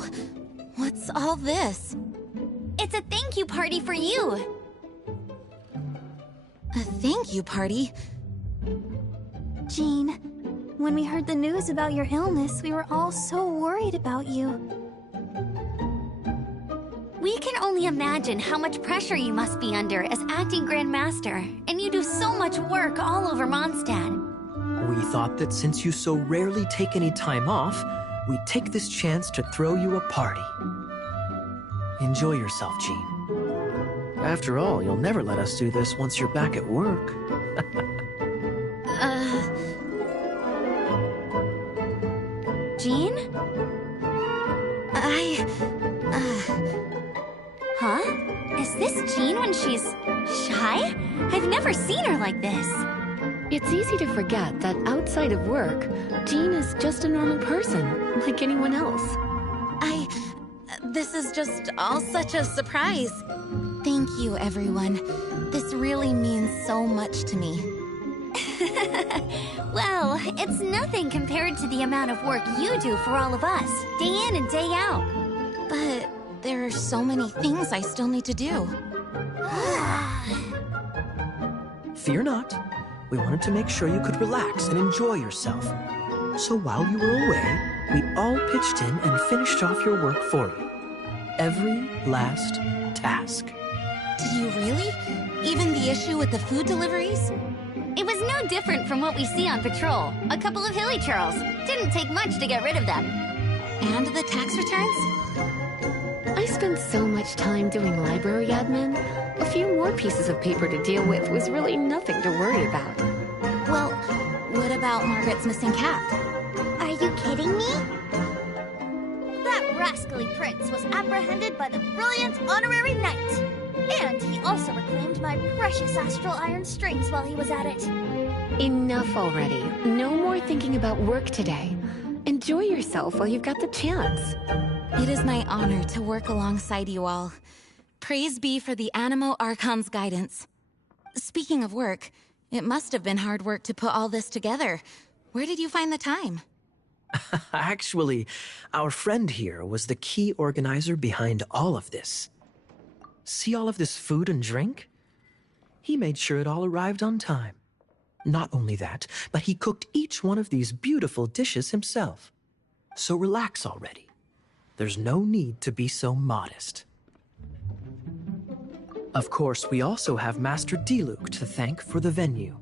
Oh, what's all this? It's a thank you party for you! A thank you party? Jean, when we heard the news about your illness, we were all so worried about you. We can only imagine how much pressure you must be under as acting Grand Master, and you do so much work all over Mondstadt. We thought that since you so rarely take any time off, we'd take this chance to throw you a party. Enjoy yourself, Jean. After all, you'll never let us do this once you're back at work. Jean? Huh? Is this Jean when she's shy? I've never seen her like this. It's easy to forget that outside of work, Jean is just a normal person, like anyone else. This is just all such a surprise. Thank you, everyone. This really means so much to me. Well, it's nothing compared to the amount of work you do for all of us, day in and day out. But there are so many things I still need to do. Fear not. We wanted to make sure you could relax and enjoy yourself. So while you were away, we all pitched in and finished off your work for you. Every last task. Did you really? Even the issue with the food deliveries? It was no different from what we see on patrol. A couple of hilly churls. Didn't take much to get rid of them. And the tax returns? I spent so much time doing library admin. A few more pieces of paper to deal with was really nothing to worry about. Well, what about Margaret's missing cat? Are you kidding me? That rascally prince was apprehended by the brilliant honorary knight. And he also reclaimed my precious astral iron strings while he was at it. Enough already. No more thinking about work today. Enjoy yourself while you've got the chance. It is my honor to work alongside you all. Praise be for the Animo Archon's guidance. Speaking of work, it must have been hard work to put all this together. Where did you find the time? Actually, our friend here was the key organizer behind all of this. See all of this food and drink? He made sure it all arrived on time. Not only that, but he cooked each one of these beautiful dishes himself. So relax already. There's no need to be so modest. Of course, we also have Master Diluc to thank for the venue.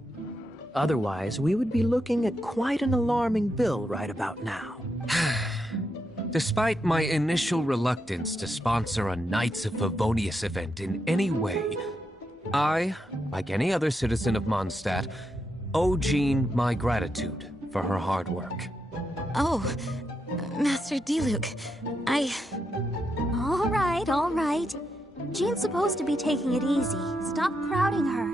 Otherwise, we would be looking at quite an alarming bill right about now. Despite my initial reluctance to sponsor a Knights of Favonius event in any way, I, like any other citizen of Mondstadt, owe Jean my gratitude for her hard work. Oh, Master Diluc, All right. Jean's supposed to be taking it easy. Stop crowding her.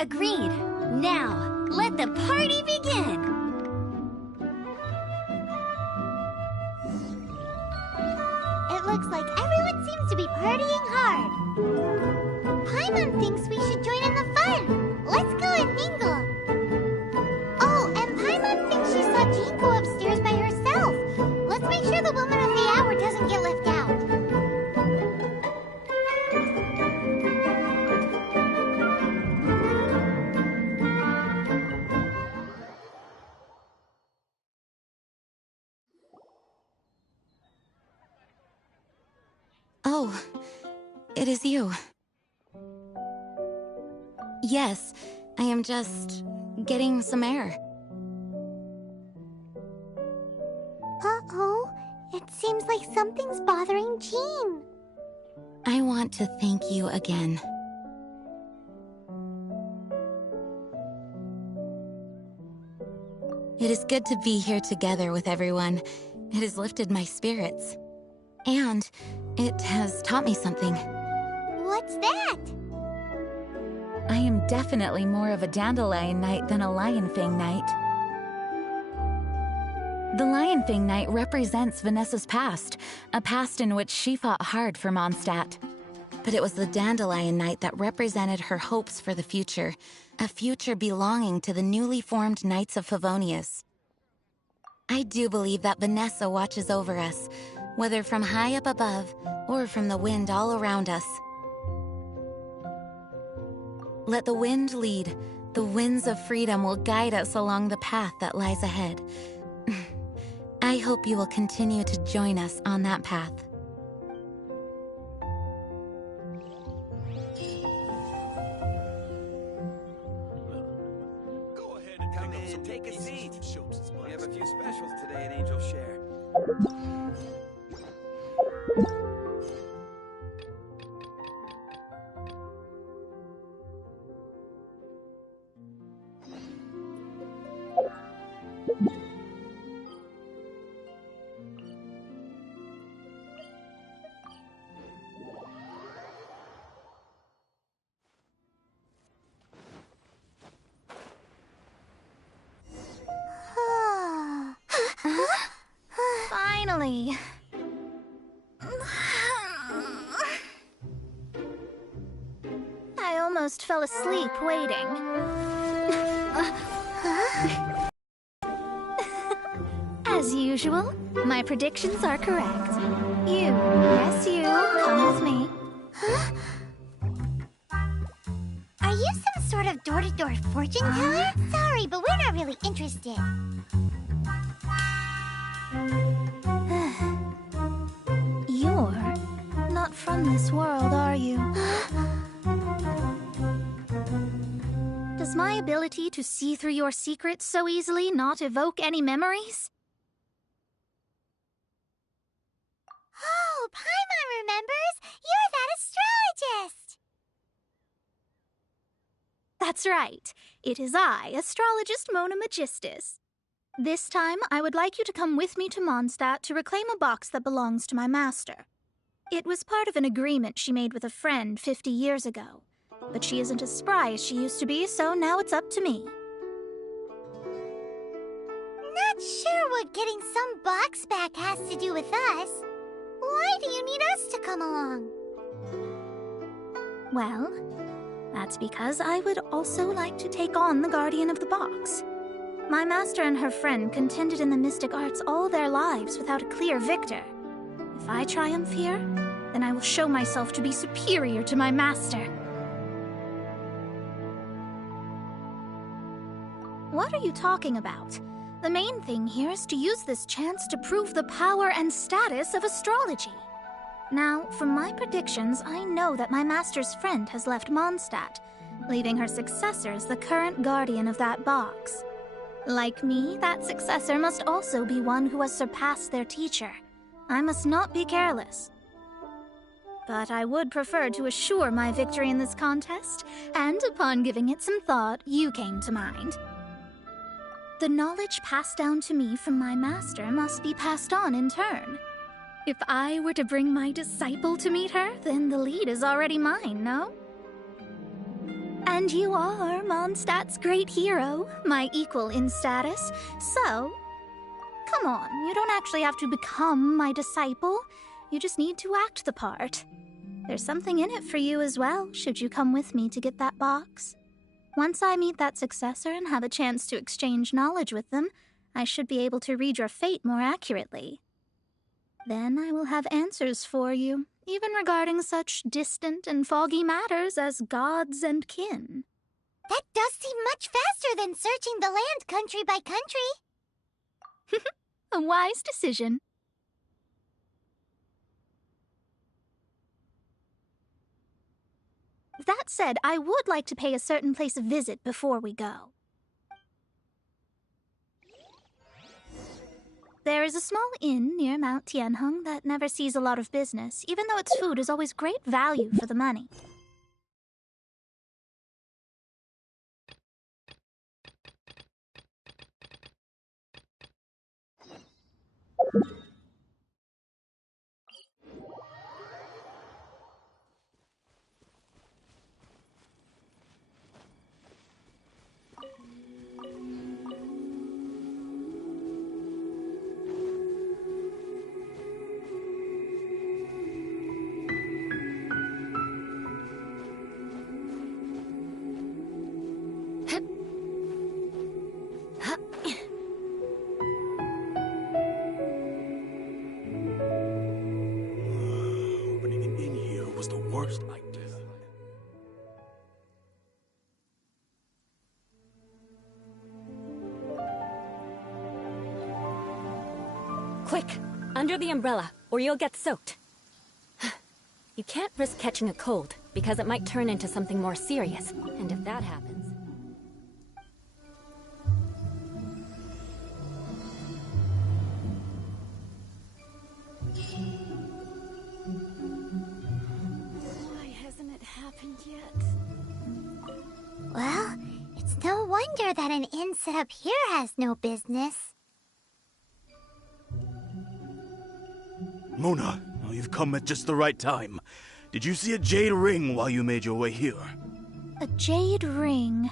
Agreed. Now, let the party begin! It looks like everyone seems to be partying hard. Paimon thinks we should join in the fun. Let's go and mingle. Oh, and Paimon thinks she saw Jean go upstairs by herself. Let's make sure the woman of the hour doesn't get left out. Oh, it is you. Yes, I am just getting some air. Uh-oh, it seems like something's bothering Jean. I want to thank you again. It is good to be here together with everyone. It has lifted my spirits. And it has taught me something. What's that? I am definitely more of a Dandelion Knight than a Lionfang Knight. The Lionfang Knight represents Vanessa's past, a past in which she fought hard for Mondstadt. But it was the Dandelion Knight that represented her hopes for the future, a future belonging to the newly formed Knights of Favonius. I do believe that Vanessa watches over us, whether from high up above or from the wind all around us. Let the wind lead. The winds of freedom will guide us along the path that lies ahead. I hope you will continue to join us on that path. Go ahead and come in, take a seat. We have a few specials today at Angel Share. Finally. I almost fell asleep waiting. As usual, my predictions are correct. You, yes you, come with me. Are you some sort of door-to-door fortune teller? Sorry, but we're not really interested. You're not from this world, are you? Does my ability to see through your secrets so easily not evoke any memories? Oh, Paimon remembers! You're that astrologist! That's right. It is I, astrologist Mona Magistus. This time, I would like you to come with me to Mondstadt to reclaim a box that belongs to my master. It was part of an agreement she made with a friend 50 years ago. But she isn't as spry as she used to be, so now it's up to me. Not sure what getting some box back has to do with us. Why do you need us to come along? Well, that's because I would also like to take on the Guardian of the Box. My master and her friend contended in the mystic arts all their lives without a clear victor. If I triumph here, then I will show myself to be superior to my master. What are you talking about? The main thing here is to use this chance to prove the power and status of astrology. Now, from my predictions, I know that my master's friend has left Mondstadt, leaving her successor as the current guardian of that box. Like me, that successor must also be one who has surpassed their teacher. I must not be careless. But I would prefer to assure my victory in this contest, and upon giving it some thought, you came to mind. The knowledge passed down to me from my master must be passed on in turn. If I were to bring my disciple to meet her, then the lead is already mine, no? And you are Mondstadt's great hero, my equal in status, so... Come on, you don't actually have to become my disciple. You just need to act the part. There's something in it for you as well, should you come with me to get that box. Once I meet that successor and have a chance to exchange knowledge with them, I should be able to read your fate more accurately. Then I will have answers for you, even regarding such distant and foggy matters as gods and kin. That does seem much faster than searching the land country by country. A wise decision. That said, I would like to pay a certain place a visit before we go. There is a small inn near Mount Tianheng that never sees a lot of business, even though its food is always great value for the money. under the umbrella, or you'll get soaked. You can't risk catching a cold, because it might turn into something more serious. And if that happens... Why hasn't it happened yet? Well, it's no wonder that an inn set up here has no business. Mona, oh, you've come at just the right time. Did you see a jade ring while you made your way here? A jade ring?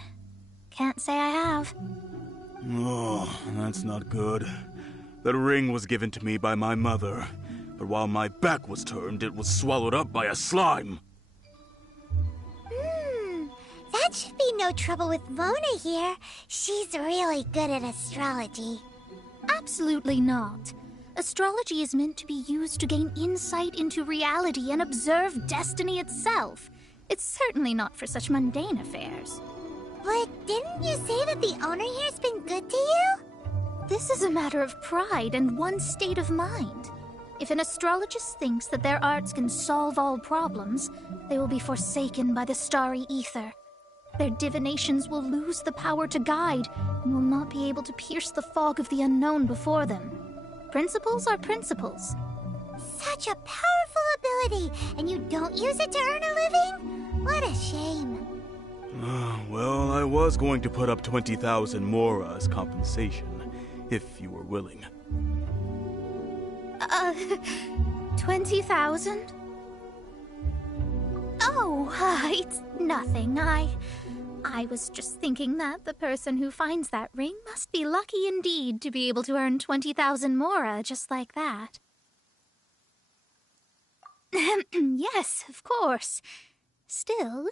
Can't say I have. Oh, that's not good. That ring was given to me by my mother, but while my back was turned, it was swallowed up by a slime. That should be no trouble with Mona here. She's really good at astrology. Absolutely not. Astrology is meant to be used to gain insight into reality and observe destiny itself. It's certainly not for such mundane affairs. But didn't you say that the owner here's been good to you? This is a matter of pride and one's state of mind. If an astrologist thinks that their arts can solve all problems, they will be forsaken by the starry ether. Their divinations will lose the power to guide and will not be able to pierce the fog of the unknown before them. Principles are principles. Such a powerful ability, and you don't use it to earn a living? What a shame. Well, I was going to put up 20,000 mora as compensation, if you were willing. 20,000? Oh, it's nothing. I was just thinking that the person who finds that ring must be lucky indeed to be able to earn 20,000 mora just like that. Yes, of course. Still,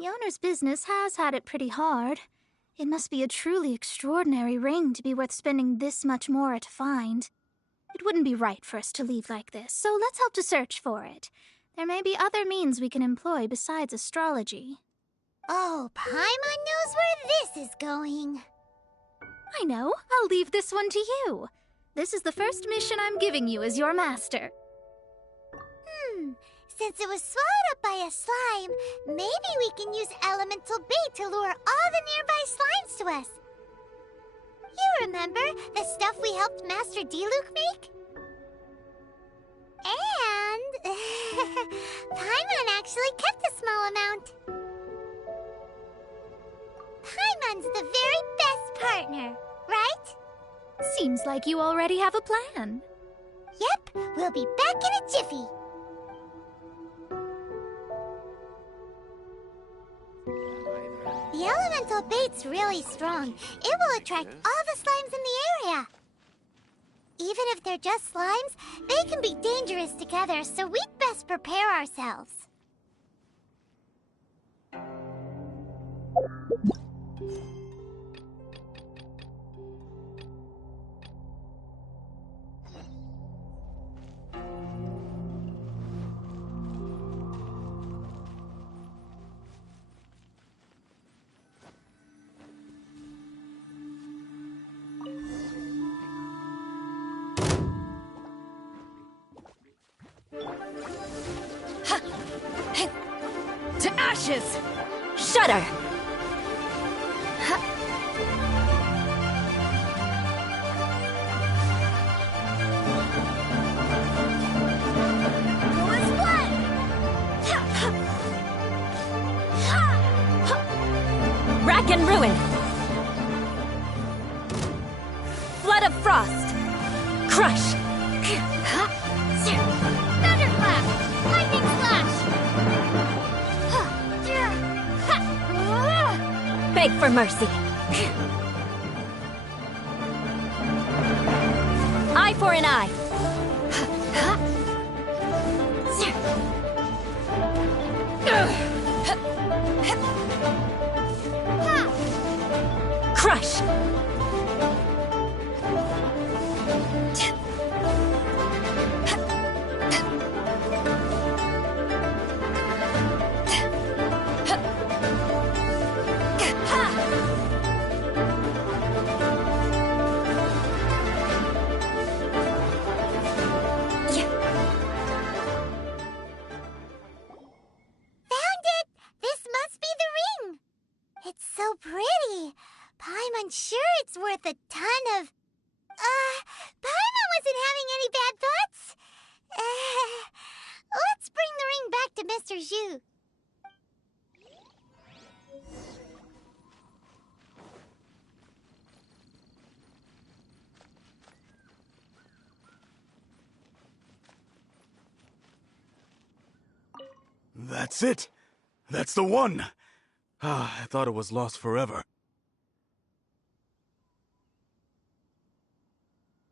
the owner's business has had it pretty hard. It must be a truly extraordinary ring to be worth spending this much mora to find. It wouldn't be right for us to leave like this, so let's help to search for it. There may be other means we can employ besides astrology. Oh, Paimon knows where this is going. I know. I'll leave this one to you. This is the first mission I'm giving you as your master. Since it was swallowed up by a slime, maybe we can use elemental bait to lure all the nearby slimes to us. You remember the stuff we helped Master Diluc make? And Paimon actually kept a small amount. Paimon's the very best partner, right? Seems like you already have a plan. Yep, we'll be back in a jiffy. The elemental bait's really strong. It will attract all the slimes in the area. Even if they're just slimes, they can be dangerous together, so we'd best prepare ourselves. To ashes! Shudder! Rack and ruin! Flood of frost! Crush! Thunderclap! Lightning slash! Beg for mercy! Eye for an eye! Crush! And sure, it's worth a ton of... Paimon wasn't having any bad thoughts. Let's bring the ring back to Mr. Zhu. That's it! That's the one! I thought it was lost forever.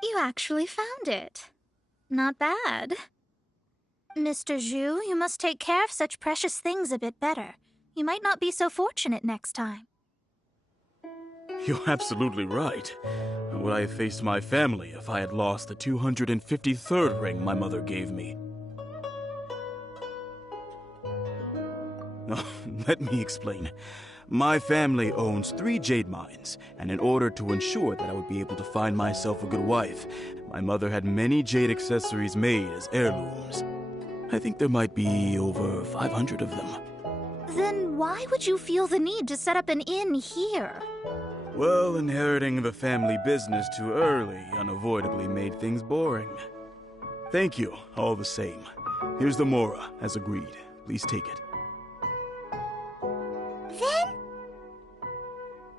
You actually found it. Not bad. Mr. Zhu, you must take care of such precious things a bit better. You might not be so fortunate next time. You're absolutely right. Would I have faced my family if I had lost the 253rd ring my mother gave me? Let me explain. My family owns 3 jade mines, and in order to ensure that I would be able to find myself a good wife, my mother had many jade accessories made as heirlooms. I think there might be over 500 of them. Then why would you feel the need to set up an inn here? Well, inheriting the family business too early unavoidably made things boring. Thank you, all the same. Here's the Mora, as agreed. Please take it.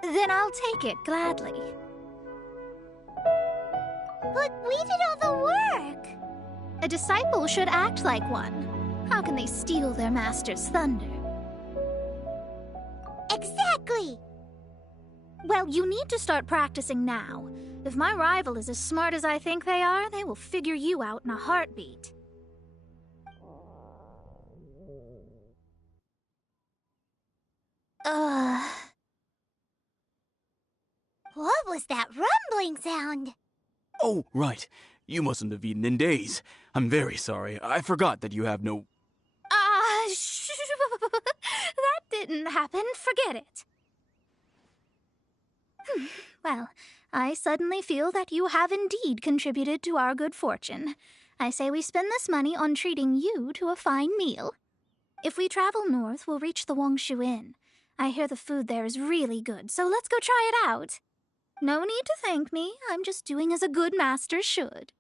Then I'll take it, gladly. But we did all the work! A disciple should act like one. How can they steal their master's thunder? Exactly! Well, you need to start practicing now. If my rival is as smart as I think they are, they will figure you out in a heartbeat. What was that rumbling sound? Oh, right. You mustn't have eaten in days. I'm very sorry. I forgot that you have no... That didn't happen. Forget it. Well, I suddenly feel that you have indeed contributed to our good fortune. I say we spend this money on treating you to a fine meal. If we travel north, we'll reach the Wongshu Inn. I hear the food there is really good, so let's go try it out. No need to thank me. I'm just doing as a good master should.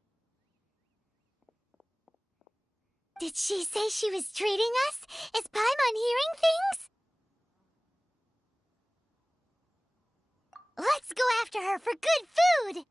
Did she say she was treating us? Is Paimon hearing things? Let's go after her for good food!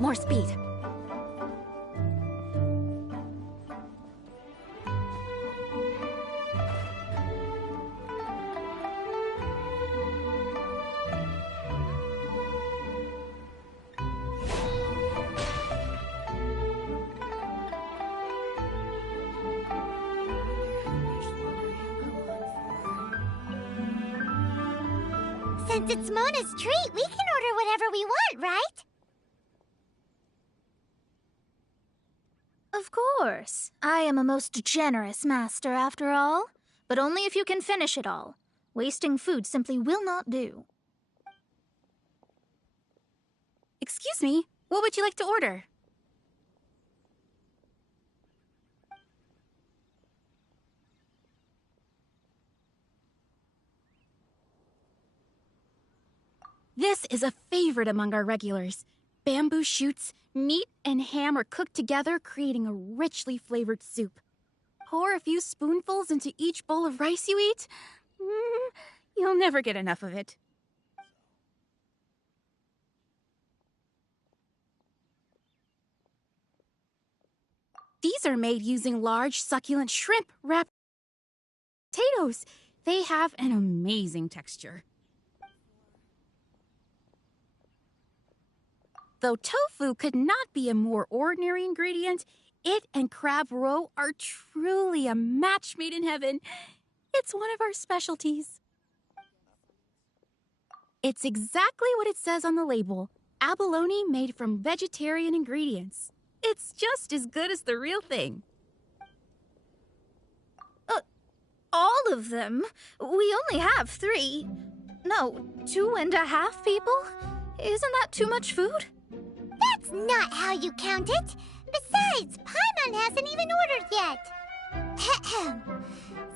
More speed. Since it's Mona's treat, we can order whatever we want, right? Of course. I am a most generous master, after all. But only if you can finish it all. Wasting food simply will not do. Excuse me, what would you like to order? This is a favorite among our regulars. Bamboo shoots, meat, and ham are cooked together, creating a richly flavored soup. Pour a few spoonfuls into each bowl of rice you eat. You'll never get enough of it. These are made using large, succulent shrimp wrapped in potatoes. They have an amazing texture. Though tofu could not be a more ordinary ingredient, it and crab roe are truly a match made in heaven. It's one of our specialties. It's exactly what it says on the label. Abalone made from vegetarian ingredients. It's just as good as the real thing. All of them? We only have 3. No, 2.5 people? Isn't that too much food? That's not how you count it. Besides, Paimon hasn't even ordered yet.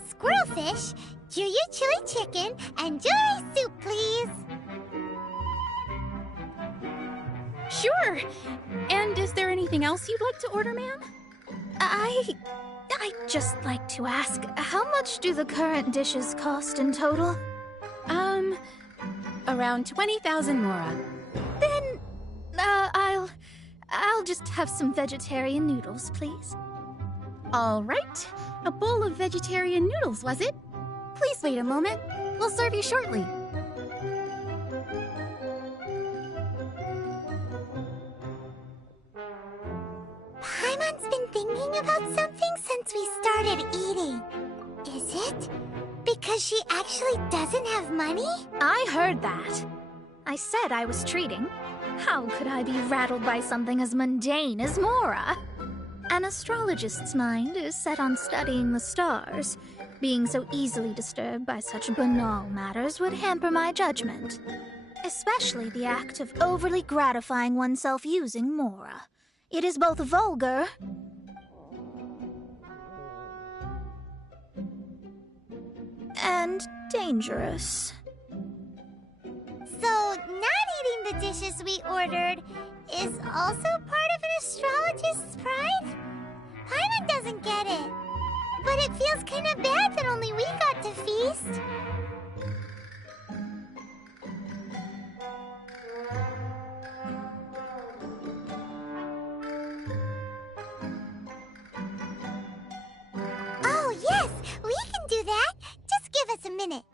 Squirrelfish, Juyu chili chicken, and jewelry soup, please. Sure. And is there anything else you'd like to order, ma'am? I'd just like to ask, how much do the current dishes cost in total? Around 20,000 mora. Then, I'll just have some vegetarian noodles, please. All right. A bowl of vegetarian noodles, was it? Please wait a moment. We'll serve you shortly. Paimon's been thinking about something since we started eating. Is it because she actually doesn't have money? I heard that. I said I was treating. How could I be rattled by something as mundane as Mora? An astrologist's mind is set on studying the stars. Being so easily disturbed by such banal matters would hamper my judgment. Especially the act of overly gratifying oneself using Mora. It is both vulgar and dangerous. So, not eating the dishes we ordered is also part of an astrologist's pride? Paimon doesn't get it. But it feels kind of bad that only we got to feast. Oh, yes, we can do that. Just give us a minute.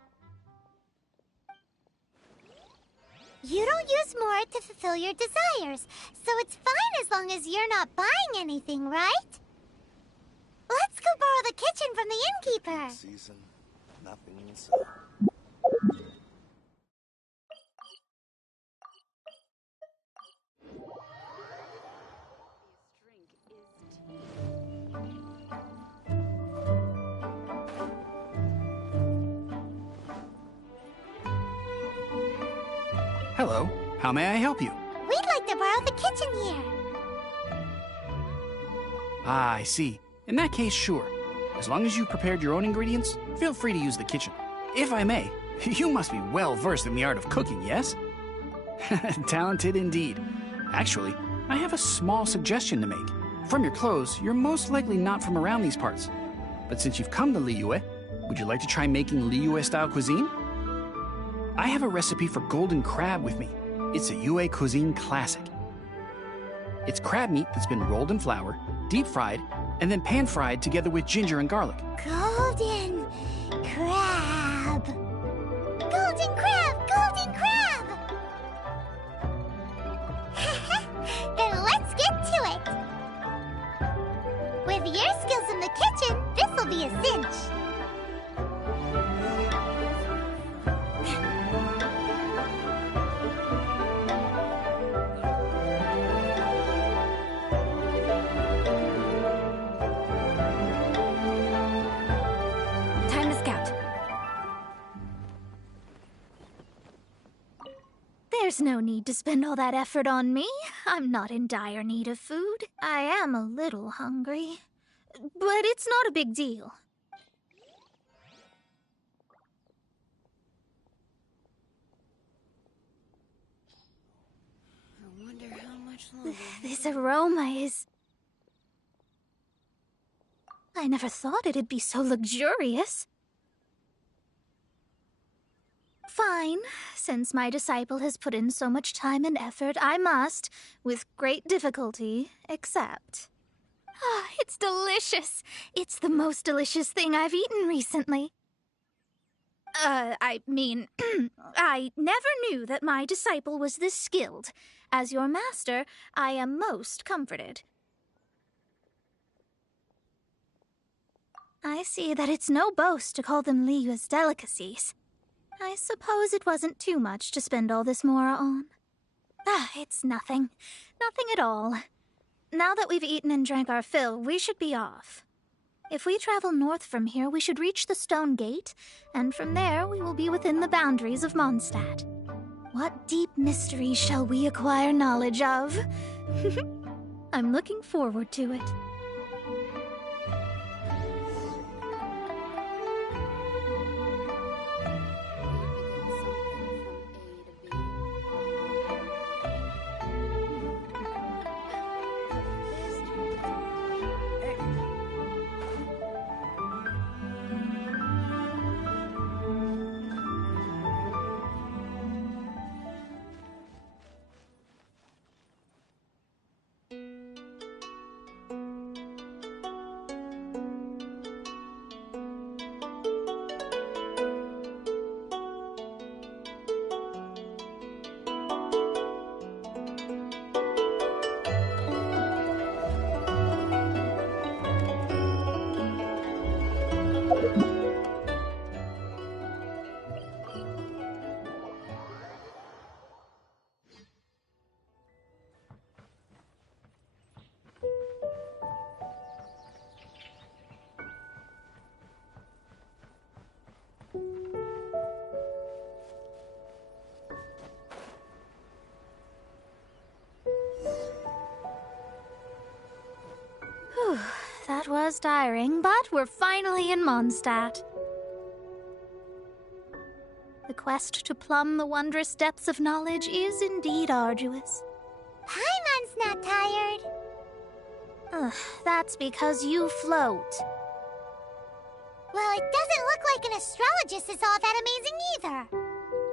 You don't use more to fulfill your desires, so it's fine as long as you're not buying anything, right? Let's go borrow the kitchen from the innkeeper. Season, nothing inside. Hello, how may I help you? We'd like to borrow the kitchen here. Ah, I see. In that case, sure. As long as you've prepared your own ingredients, feel free to use the kitchen. If I may, you must be well versed in the art of cooking, yes? Talented indeed. Actually, I have a small suggestion to make. From your clothes, you're most likely not from around these parts. But since you've come to Liyue, would you like to try making Liyue-style cuisine? I have a recipe for golden crab with me. It's a Yue cuisine classic. It's crab meat that's been rolled in flour, deep fried, and then pan fried together with ginger and garlic. Golden crab. Golden crab! Golden crab! Then let's get to it. With your skills in the kitchen, this'll be a cinch. There's no need to spend all that effort on me. I'm not in dire need of food. I am a little hungry, but it's not a big deal. I wonder how much longer. This aroma is... I never thought it'd be so luxurious. Fine. Since my disciple has put in so much time and effort, I must, with great difficulty, accept. Ah, it's delicious. It's the most delicious thing I've eaten recently. I mean, I never knew that my disciple was this skilled. As your master, I am most comforted. I see that it's no boast to call them Liyue's delicacies. I suppose it wasn't too much to spend all this mora on. Ah, it's nothing. Nothing at all. now that we've eaten and drank our fill, we should be off. If we travel north from here, we should reach the Stone Gate, and from there we will be within the boundaries of Mondstadt. What deep mystery shall we acquire knowledge of? I'm looking forward to it. That was tiring, but we're finally in Mondstadt. The quest to plumb the wondrous depths of knowledge is indeed arduous. Paimon's not tired. That's because you float. Well, it doesn't look like an astrologist is all that amazing either.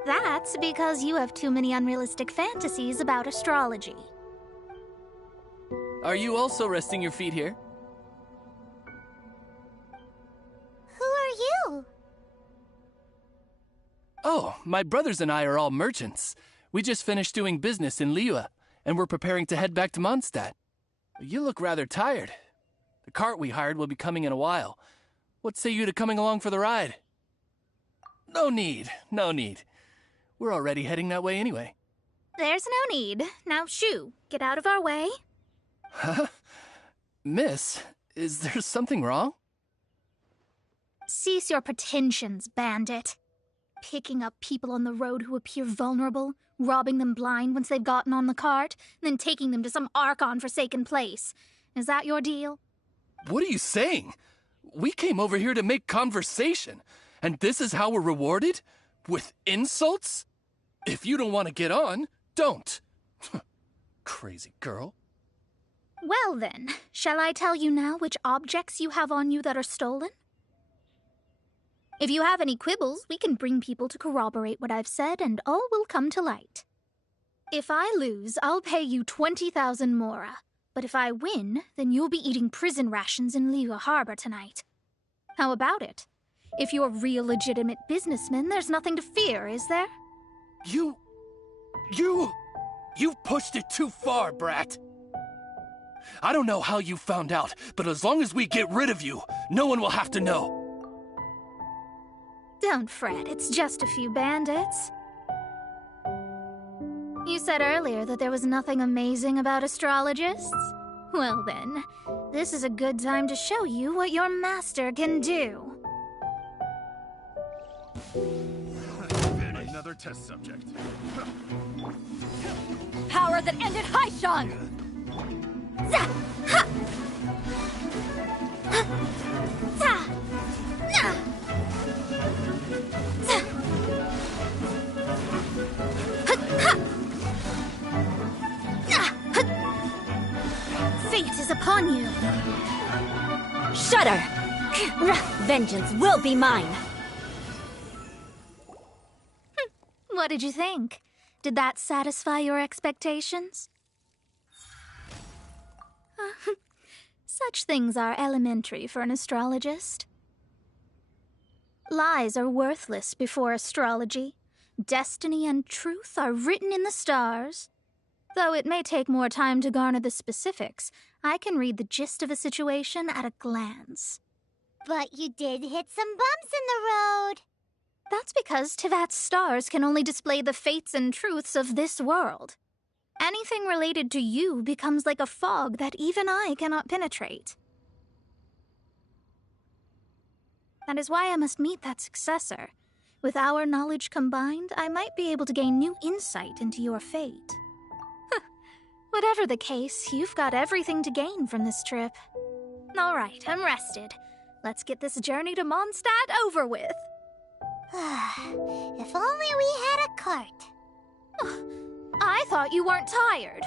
That's because you have too many unrealistic fantasies about astrology. Are you also resting your feet here? Who are you? Oh, my brothers and I are all merchants. We just finished doing business in Liyue, and we're preparing to head back to Mondstadt. You look rather tired. The cart we hired will be coming in a while. What say you to coming along for the ride? No need, no need. We're already heading that way anyway. There's no need. Now, shoo, get out of our way. Huh? Miss, is there something wrong? Cease your pretensions, bandit. Picking up people on the road who appear vulnerable, robbing them blind once they've gotten on the cart, then taking them to some Archon-forsaken place. Is that your deal? What are you saying? We came over here to make conversation, and this is how we're rewarded? With insults? If you don't want to get on, don't. Crazy girl. Well then, shall I tell you now which objects you have on you that are stolen? If you have any quibbles, we can bring people to corroborate what I've said, and all will come to light. If I lose, I'll pay you 20,000 mora. But if I win, then you'll be eating prison rations in Liyue Harbor tonight. How about it? If you're real legitimate businessmen, there's nothing to fear, is there? You've pushed it too far, brat. I don't know how you found out, but as long as we get rid of you, no one will have to know. Don't fret, it's just a few bandits. You said earlier that there was nothing amazing about astrologists? Well then, this is a good time to show you what your master can do. Another test subject. Power that ended Haishan! Za! Ha! Ha! Za! Na! Za! Ha! Ha! Na! Ha! Fate is upon you. Shudder! Vengeance will be mine! What did you think? Did that satisfy your expectations? Such things are elementary for an astrologist. Lies are worthless before astrology. Destiny and truth are written in the stars. Though it may take more time to garner the specifics, I can read the gist of a situation at a glance. But you did hit some bumps in the road. That's because Tivat's stars can only display the fates and truths of this world. Anything related to you becomes like a fog that even I cannot penetrate. That is why I must meet that successor. With our knowledge combined, I might be able to gain new insight into your fate. Whatever the case, you've got everything to gain from this trip. All right, I'm rested. Let's get this journey to Mondstadt over with. If only we had a cart. I thought you weren't tired.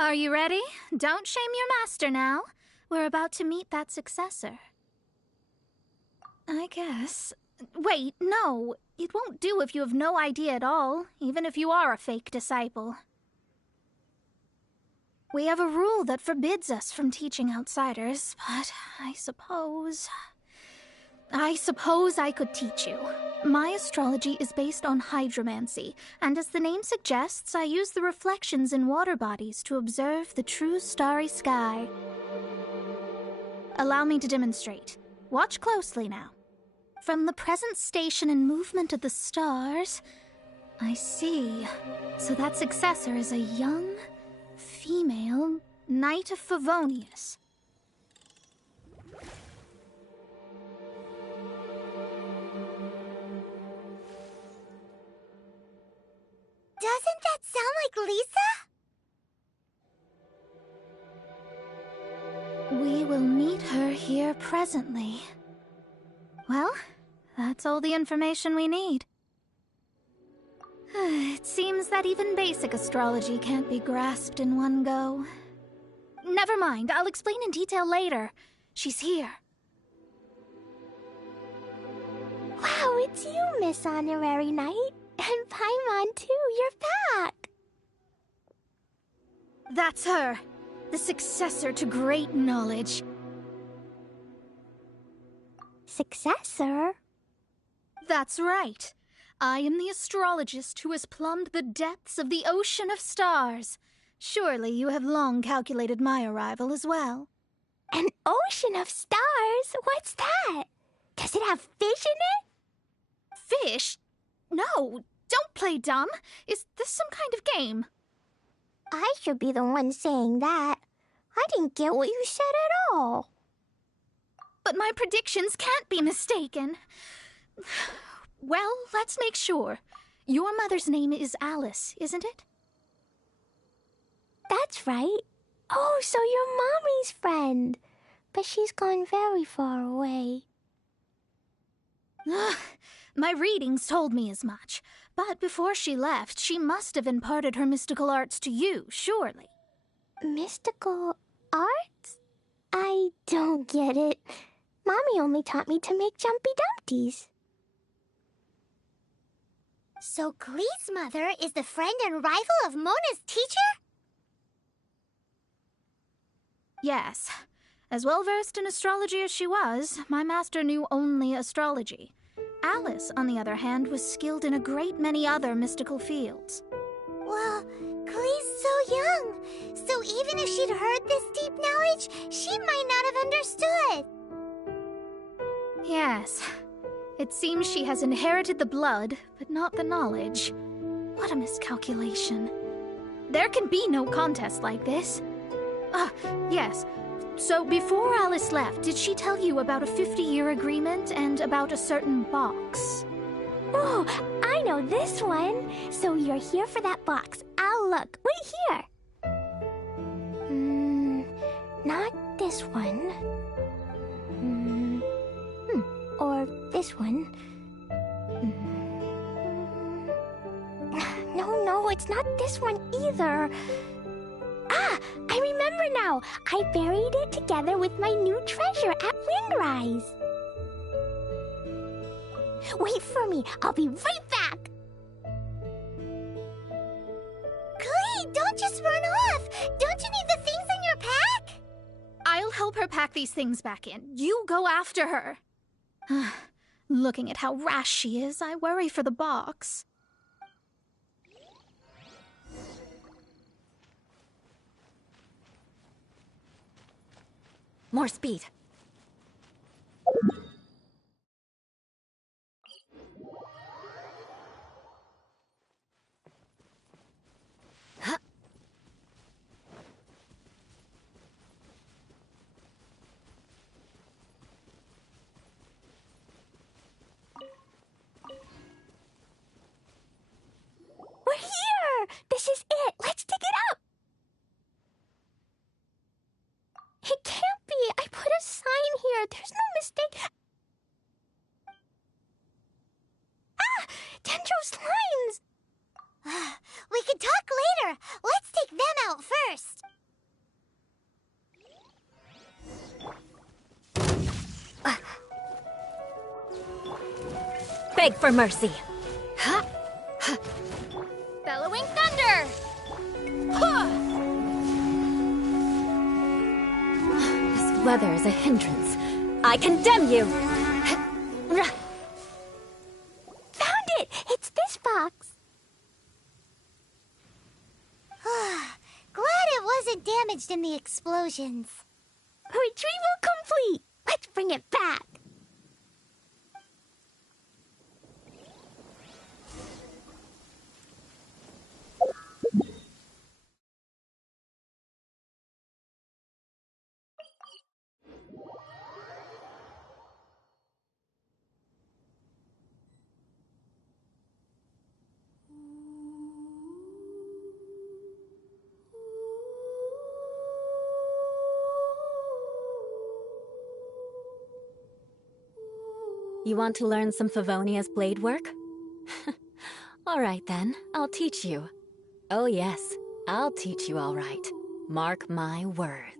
Are you ready? Don't shame your master now. We're about to meet that successor. I guess. Wait, no. It won't do if you have no idea at all, even if you are a fake disciple. We have a rule that forbids us from teaching outsiders, but I suppose I could teach you. My astrology is based on hydromancy, and as the name suggests, I use the reflections in water bodies to observe the true starry sky. Allow me to demonstrate. Watch closely now. From the present station and movement of the stars, I see. So that successor is a young, female Knight of Favonius. Doesn't that sound like Lisa? We will meet her here presently. Well, that's all the information we need. It seems that even basic astrology can't be grasped in one go. Never mind, I'll explain in detail later. She's here. Wow, it's you, Miss Honorary Knight. And Paimon, too, you're back! That's her, the successor to great knowledge. Successor? That's right. I am the astrologist who has plumbed the depths of the ocean of stars. Surely you have long calculated my arrival as well. An ocean of stars? What's that? Does it have fish in it? Fish? No, Don't play dumb. Is this some kind of game? I should be the one saying that. I didn't get what you said at all. But my predictions can't be mistaken. Well, let's make sure. Your mother's name is Alice, isn't it? That's right. Oh, so you're Mommy's friend. But she's gone very far away. My readings told me as much. But before she left, she must have imparted her mystical arts to you, surely. Mystical arts? I don't get it. Mommy only taught me to make Jumpy Dumpties. So Glee's mother is the friend and rival of Mona's teacher? Yes. As well-versed in astrology as she was, my master knew only astrology. Alice, on the other hand, was skilled in a great many other mystical fields. Well, Glee's so young, so even if she'd heard this deep knowledge, she might not have understood. Yes. It seems she has inherited the blood, but not the knowledge. What a miscalculation. There can be no contest like this. Ah, yes. So before Alice left, did she tell you about a 50-year agreement and about a certain box? Oh, I know this one. So you're here for that box. I'll look. Wait here. Not this one. Or this one. No, it's not this one either. Ah, I remember now. I buried it together with my new treasure at Windrise. Wait for me. I'll be right back. Glee, don't just run off. Don't you need the things in your pack? I'll help her pack these things back in. You go after her. Looking at how rash she is, I worry for the box. More speed. We're here! This is it! Let's dig it up! It can't be! I put a sign here! There's no mistake! Ah! Dendro's lines! We can talk later! Let's take them out first! Beg for mercy. Bellowing thunder! This weather is a hindrance. I condemn you! Found it! It's this box! Glad it wasn't damaged in the explosions. Retrieval complete! Let's bring it back! You want to learn some Favonia's blade work? All right then, I'll teach you. Oh yes, I'll teach you all right. Mark my words.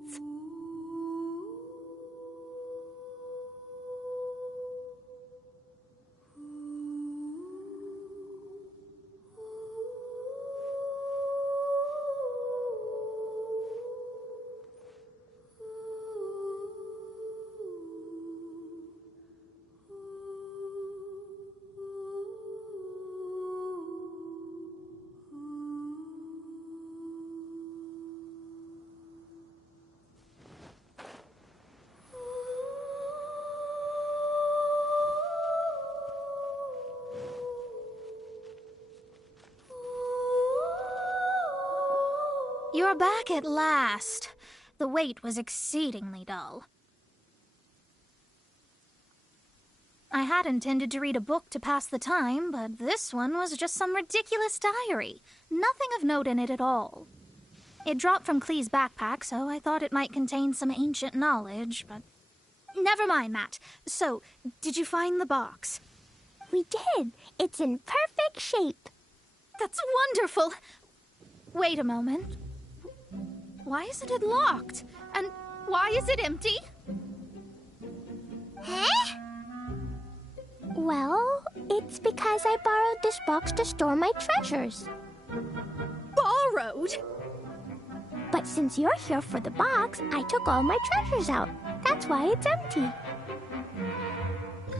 You're back at last. The wait was exceedingly dull. I had intended to read a book to pass the time, but this one was just some ridiculous diary. Nothing of note in it at all. It dropped from Klee's backpack, so I thought it might contain some ancient knowledge, but... Never mind that. So, did you find the box? We did. It's in perfect shape. That's wonderful. Wait a moment. Why isn't it locked? And why is it empty? Huh? Well, it's because I borrowed this box to store my treasures. Borrowed? But since you're here for the box, I took all my treasures out. That's why it's empty.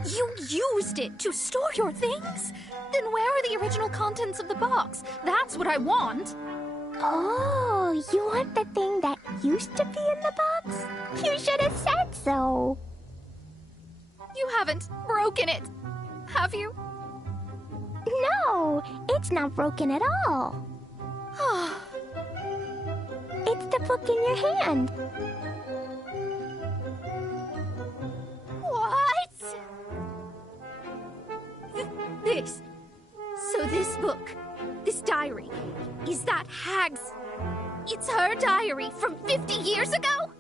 You used it to store your things? Then where are the original contents of the box? That's what I want. Oh, you want the thing that used to be in the box? You should have said so. You haven't broken it, have you? No, it's not broken at all. It's the book in your hand. What? This. So this book, this diary, is that Hag's... It's her diary from 50 years ago?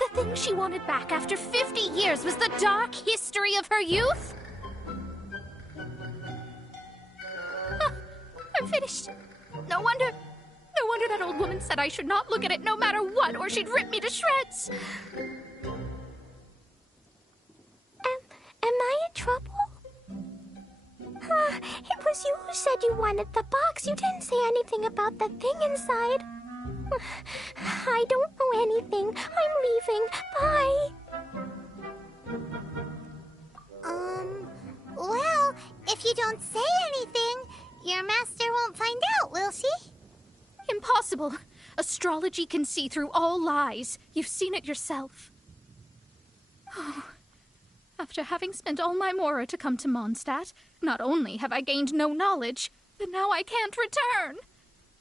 The thing she wanted back after 50 years was the dark history of her youth? I'm finished. No wonder that old woman said I should not look at it no matter what, or she'd rip me to shreds. Am I in trouble? It was you who said you wanted the box. You didn't say anything about the thing inside. I don't know anything. I'm leaving. Bye. Well, if you don't say anything, your master won't find out, will she? Impossible. Astrology can see through all lies. You've seen it yourself. Oh. After having spent all my mora to come to Mondstadt, not only have I gained no knowledge, but now I can't return.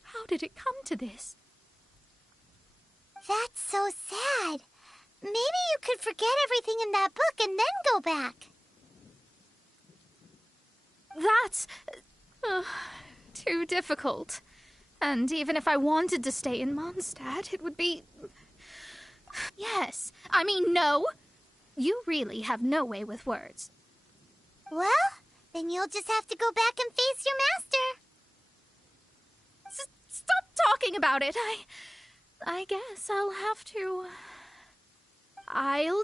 How did it come to this? That's so sad. Maybe you could forget everything in that book and then go back. That's... too difficult. And even if I wanted to stay in Mondstadt, it would be... Yes. I mean, no. You really have no way with words. Well, then you'll just have to go back and face your master. Stop talking about it. I guess I'll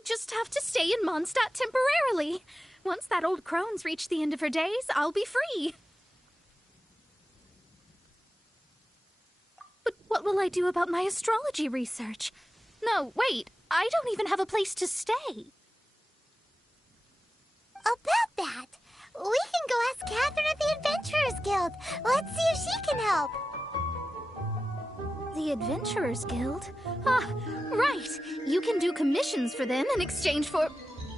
just have to stay in Mondstadt temporarily. Once that old crone's reached the end of her days, I'll be free. But what will I do about my astrology research? No, wait. I don't even have a place to stay. About that, we can go ask Catherine at the Adventurers Guild. Let's see if she can help. The Adventurers Guild? Ah, right. You can do commissions for them in exchange for...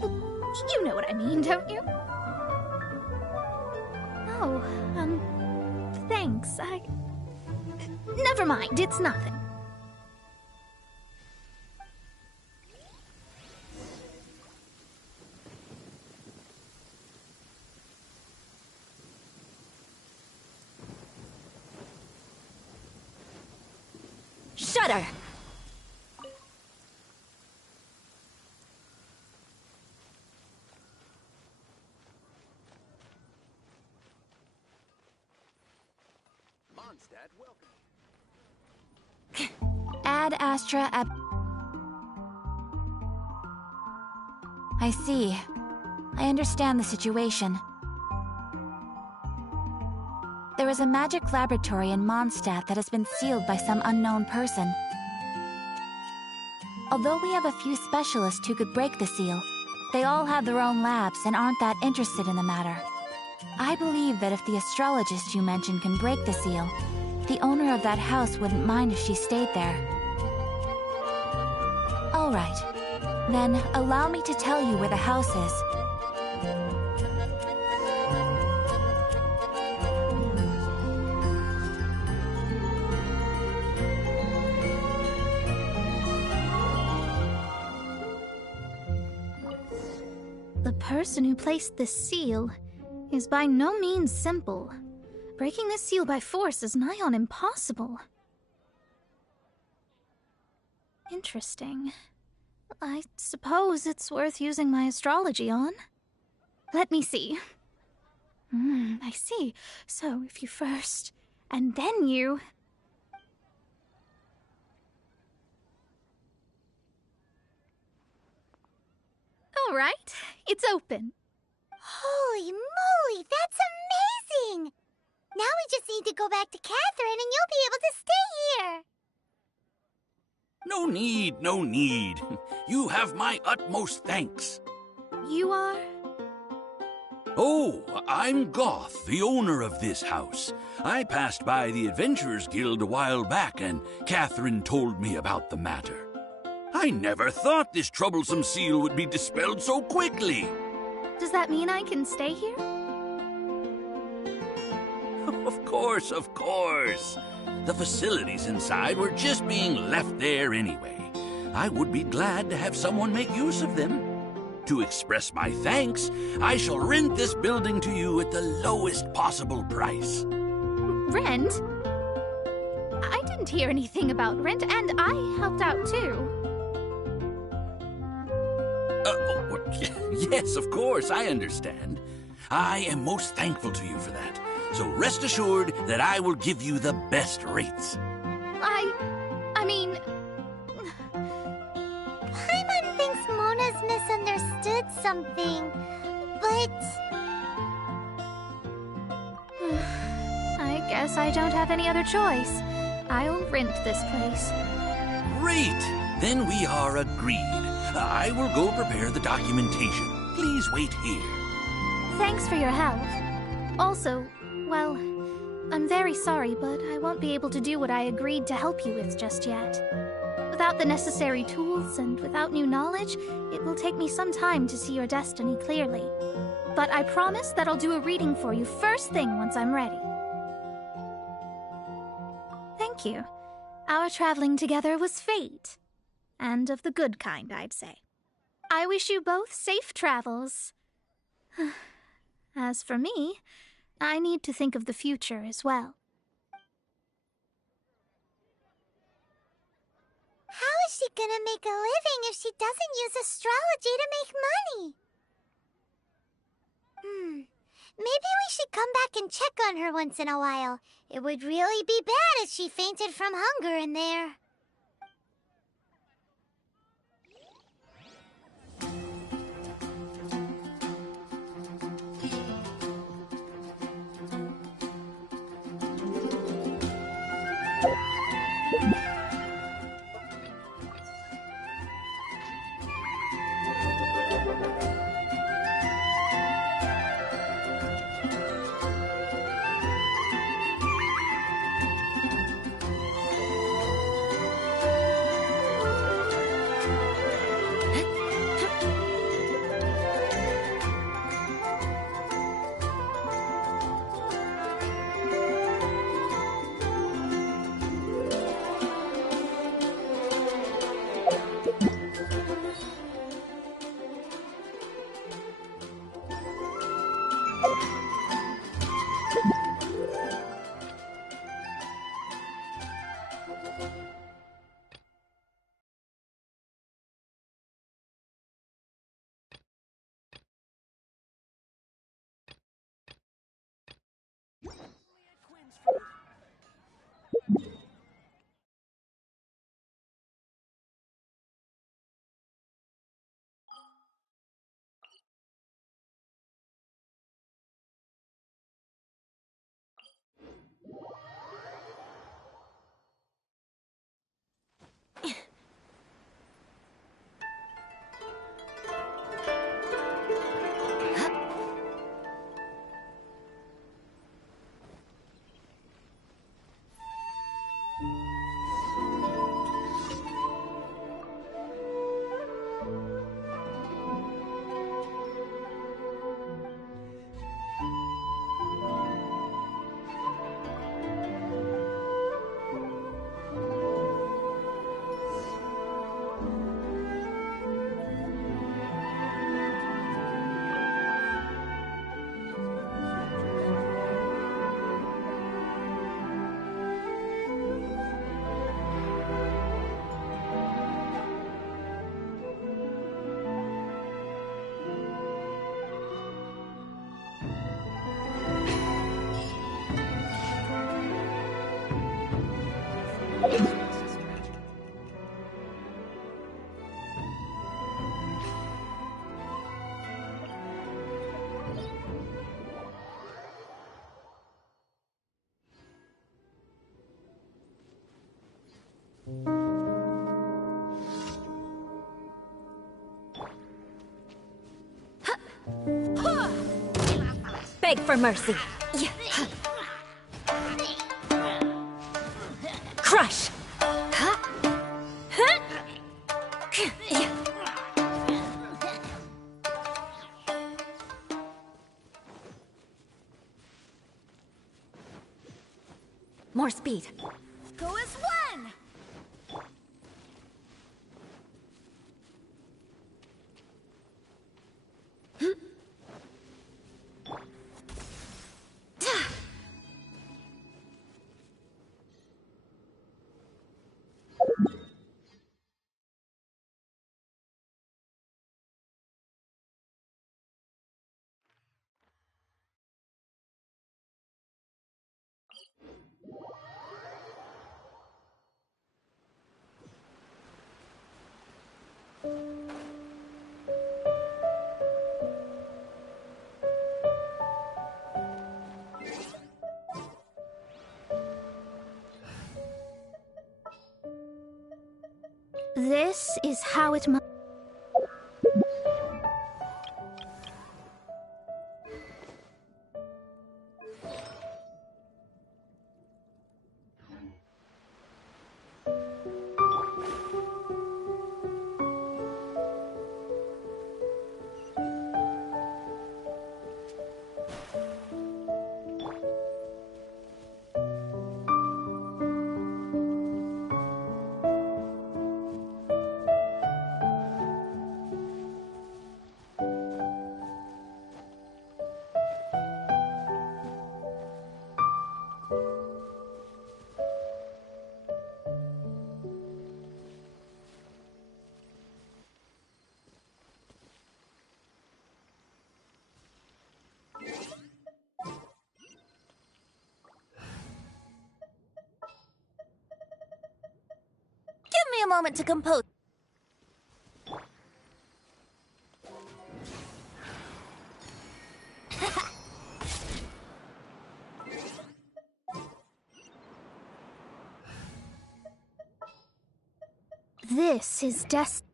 You know what I mean, don't you? Oh, thanks. Never mind, it's nothing. Shudder! Mondstadt, welcome. Ad Astra ab... I see. I understand the situation. There is a magic laboratory in Mondstadt that has been sealed by some unknown person. Although we have a few specialists who could break the seal, they all have their own labs and aren't that interested in the matter. I believe that if the astrologist you mentioned can break the seal, the owner of that house wouldn't mind if she stayed there. All right. Then allow me to tell you where the house is. the person who placed this seal is by no means simple. Breaking this seal by force is nigh on impossible. Interesting. I suppose it's worth using my astrology on. Let me see. I see. So if you first, and then you... All right, it's open. Holy moly, that's amazing! Now we just need to go back to Catherine and you'll be able to stay here. No need, no need. You have my utmost thanks. You are? Oh, I'm Goth, the owner of this house. I passed by the Adventurers Guild a while back, and Catherine told me about the matter. I never thought this troublesome seal would be dispelled so quickly. Does that mean I can stay here? Of course, of course. The facilities inside were just being left there anyway. I would be glad to have someone make use of them. To express my thanks, I shall rent this building to you at the lowest possible price. Rent? I didn't hear anything about rent, and I helped out too. Yes, of course, I understand. I am most thankful to you for that. So rest assured that I will give you the best rates. I mean... Paimon thinks Mona's misunderstood something, but... I guess I don't have any other choice. I'll rent this place. Great! Then we are agreed. I will go prepare the documentation. Please wait here. Thanks for your help. Also, well, I'm very sorry, but I won't be able to do what I agreed to help you with just yet. Without the necessary tools and without new knowledge, it will take me some time to see your destiny clearly. But I promise that I'll do a reading for you first thing once I'm ready. Thank you. Our traveling together was fate. And of the good kind, I'd say. I wish you both safe travels. As for me, I need to think of the future as well. How is she gonna make a living if she doesn't use astrology to make money? Maybe we should come back and check on her once in a while. It would really be bad if she fainted from hunger in there. Beg for mercy. Crush! More speed. Go as one! This is how it must. Give me a moment to compose. This is destiny.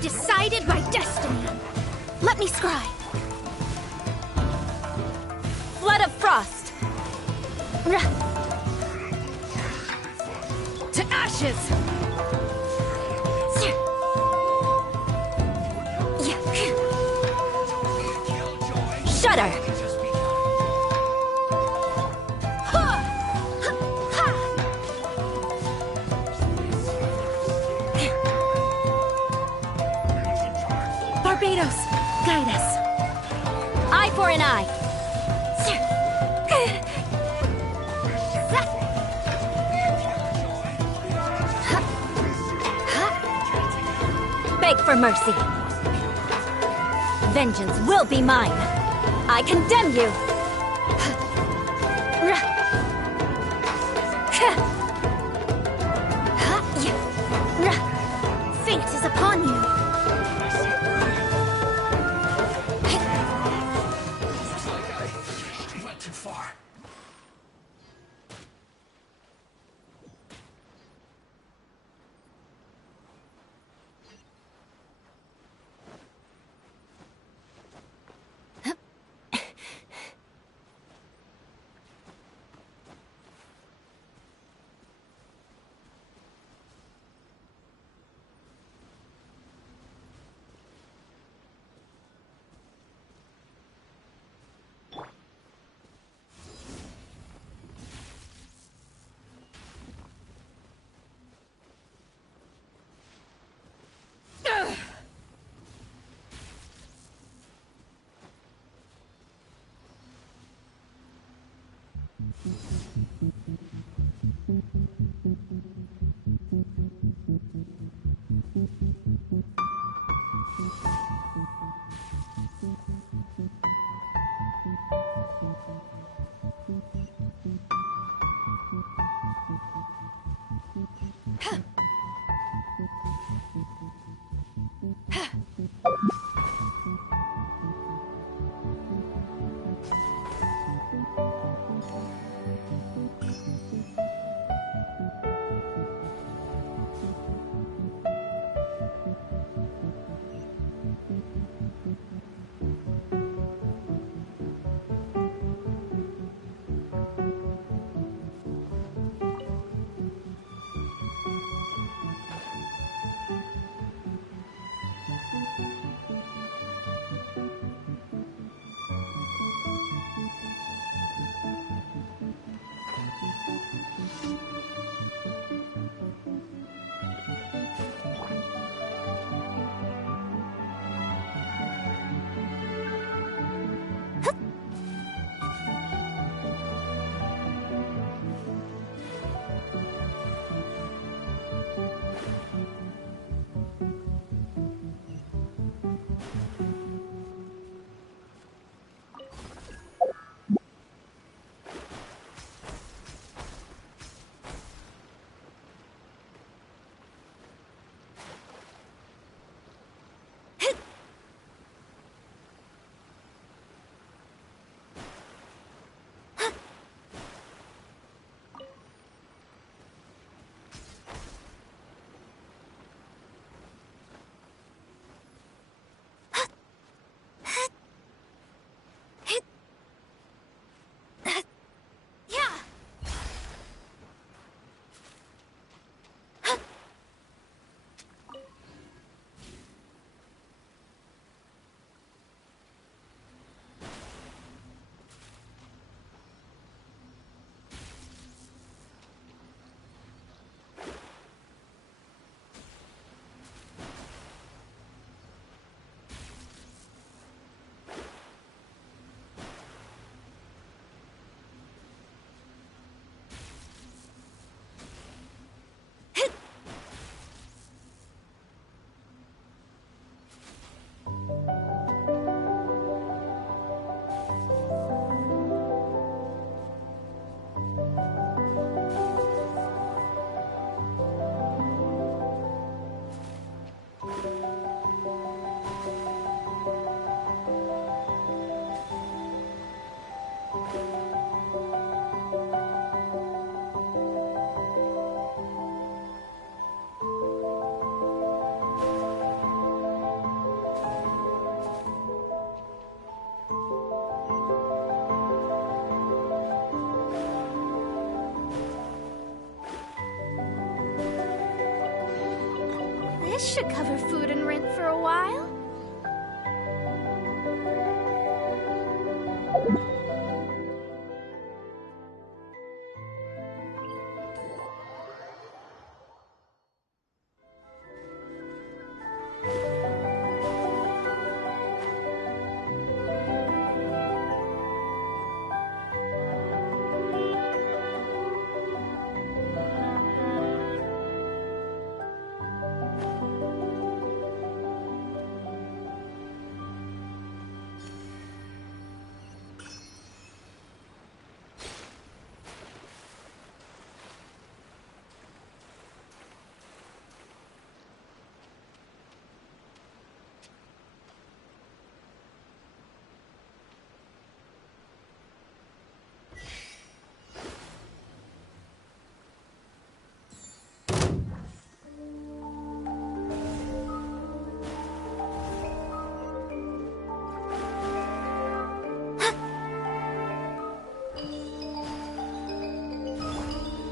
Decided by destiny. Let me scry. Flood of frost! To ashes! Shudder! Barbados, guide us. Eye for an eye. Beg for mercy. Vengeance will be mine. I condemn you. Fate is upon you. Went too far. This should cover food and rent for a while.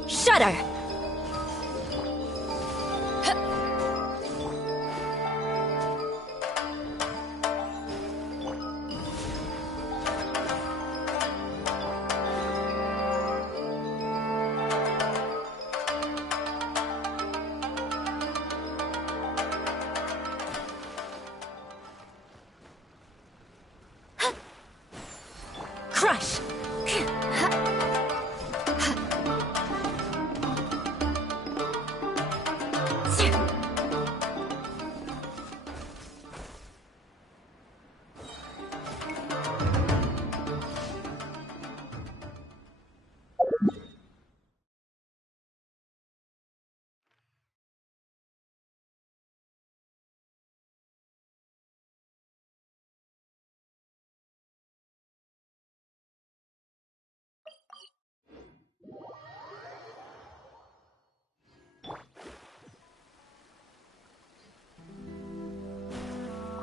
Shudder! Crush!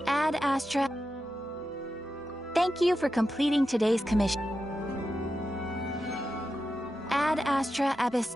Ad Astra. Thank you for completing today's commission. Ad Astra Abyss.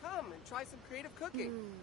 Come and try some creative cooking.